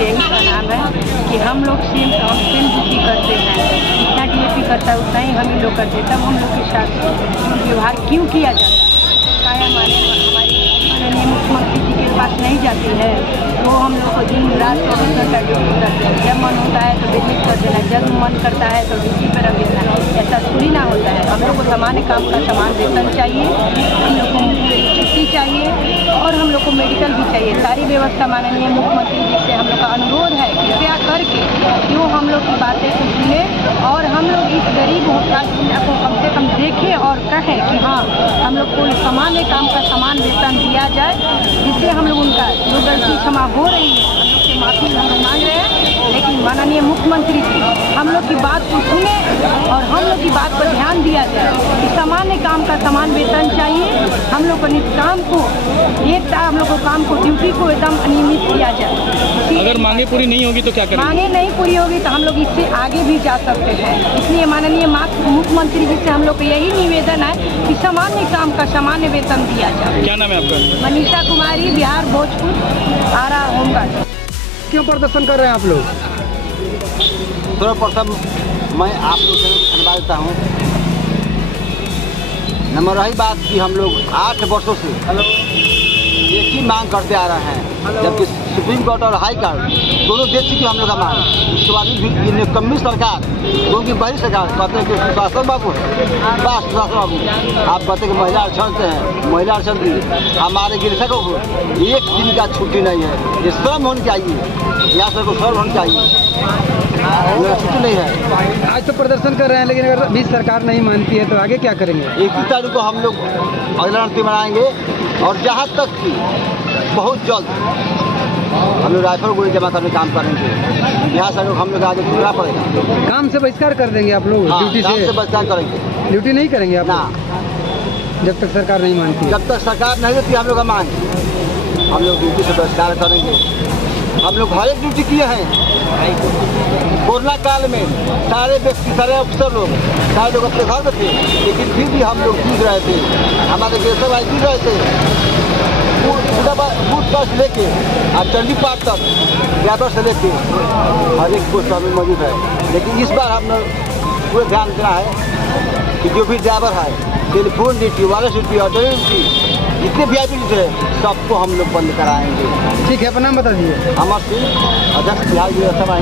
से यही कहना है कि हम लोग सेम ड्यूटी करते हैं, जितना DAP करता है उतना ही हम ही लोग करते, तब हम लोग के साथ दुर्व्यवहार क्यों किया जाता है? काया हमारी माननीय मुख्यमंत्री जी के पास नहीं जाती है, वो हम लोग को दिन रात 24 घंटा ड्यूटी करते हैं। जब मन होता है तो विजिट कर देना, जब मन करता है तो ड्यूटी पर रख देना, ऐसा थोड़ी ना होता है। हम लोग को सामान्य काम का समान वेतन चाहिए, हम लोग को छुट्टी चाहिए और हम लोग को मेडिकल भी चाहिए। सारी व्यवस्था माननीय मुख्यमंत्री जी से हम लोग का अनुरोध है कृपया करके क्यों हम लोग की बातें को सुने और हम लोग इस गरीब को कम से कम देखें और कहें कि हाँ हम लोग को सामान्य काम का समान वेतन दिया जाए, जिससे हम लोग उनका जो गलती क्षमा हो रही है हम लोग से माफी हम लोग मांग रहे हैं। लेकिन माननीय मुख्यमंत्री जी हम लोग की बात को सुने और हम लोग की बात पर ध्यान दिया जाए कि सामान्य काम का समान वेतन चाहिए। हम लोग को काम को एक हम लोग को काम को ड्यूटी को एकदम अनियमित किया जाए। अगर मांगे पूरी नहीं होगी तो क्या करेंगे? मांगे नहीं पूरी होगी तो हम लोग इससे आगे भी जा सकते हैं। इसलिए माननीय मुख्यमंत्री जी से हम लोग को यही निवेदन है कि सामान्य काम का सामान्य वेतन दिया जाए। क्या नाम है आपका? मनीषा कुमारी, बिहार भोजपुर आरा होमगार्ड। क्यों प्रदर्शन कर रहे हैं आप लोग? सर्वप्रथम मैं आप लोग से धन्यवाद देता हूँ। नंबर रही बात कि हम लोग 8 वर्षों से एक ही मांग करते आ रहे हैं, जबकि सुप्रीम कोर्ट और हाई कोर्ट दोनों देख चुकी हम लोग का मांग। उसके बाद भी निकम्मी सरकार, क्योंकि बड़ी सरकार कहते हैं कि सुशासन बाबू है, बस सुशासन बाबू आप कहते हैं कि महिला आरक्षण से हैं, महिला आरक्षण दी हमारे कृषकों को एक दिन का छुट्टी नहीं है। ये श्रम होनी चाहिए, यहाँ सर को श्रम होनी चाहिए, छुट्टी नहीं है। आज तो प्रदर्शन कर रहे हैं, लेकिन अगर बीच सरकार नहीं मानती है तो आगे क्या करेंगे? 21 तारीख को हम लोग अगला रणनीति बनाएंगे और जहाँ तक कि बहुत जल्द हम लोग राइफल गोली जमा करने काम करेंगे। यहाँ से हम लोग आगे चलना पड़ेगा। काम से बहिष्कार कर देंगे आप लोग? ड्यूटी काम से से बहिष्कार करेंगे। ड्यूटी नहीं करेंगे आप? ना, जब तक सरकार नहीं मानती है। जब तक सरकार नहीं देती हम लोग का मांग, हम लोग ड्यूटी से बहिष्कार करेंगे। हम लोग हर एक ड्यूटी किए हैं। कोरोना काल में सारे व्यक्ति, सारे अफसर लोग, सारे लोग अपने घर में थे, लेकिन फिर भी हम लोग जीत रहे थे। हमारे केसर भाई जीत रहे थे बूथ से लेके और चंडी पार तक ड्राइवर से लेके हर एक पोस्ट हमें मौजूद है। लेकिन इस बार हम लोग पूरा ध्यान देना है कि जो भी ड्राइवर है, telephone duty, wireless duty, auto duty, जितने VIP ड्यूटी है सबको हम लोग बंद कराएंगे। ठीक है, अपना नाम बता दीजिए। अमर सिंह, अध्यक्ष बिहार विधानसभा।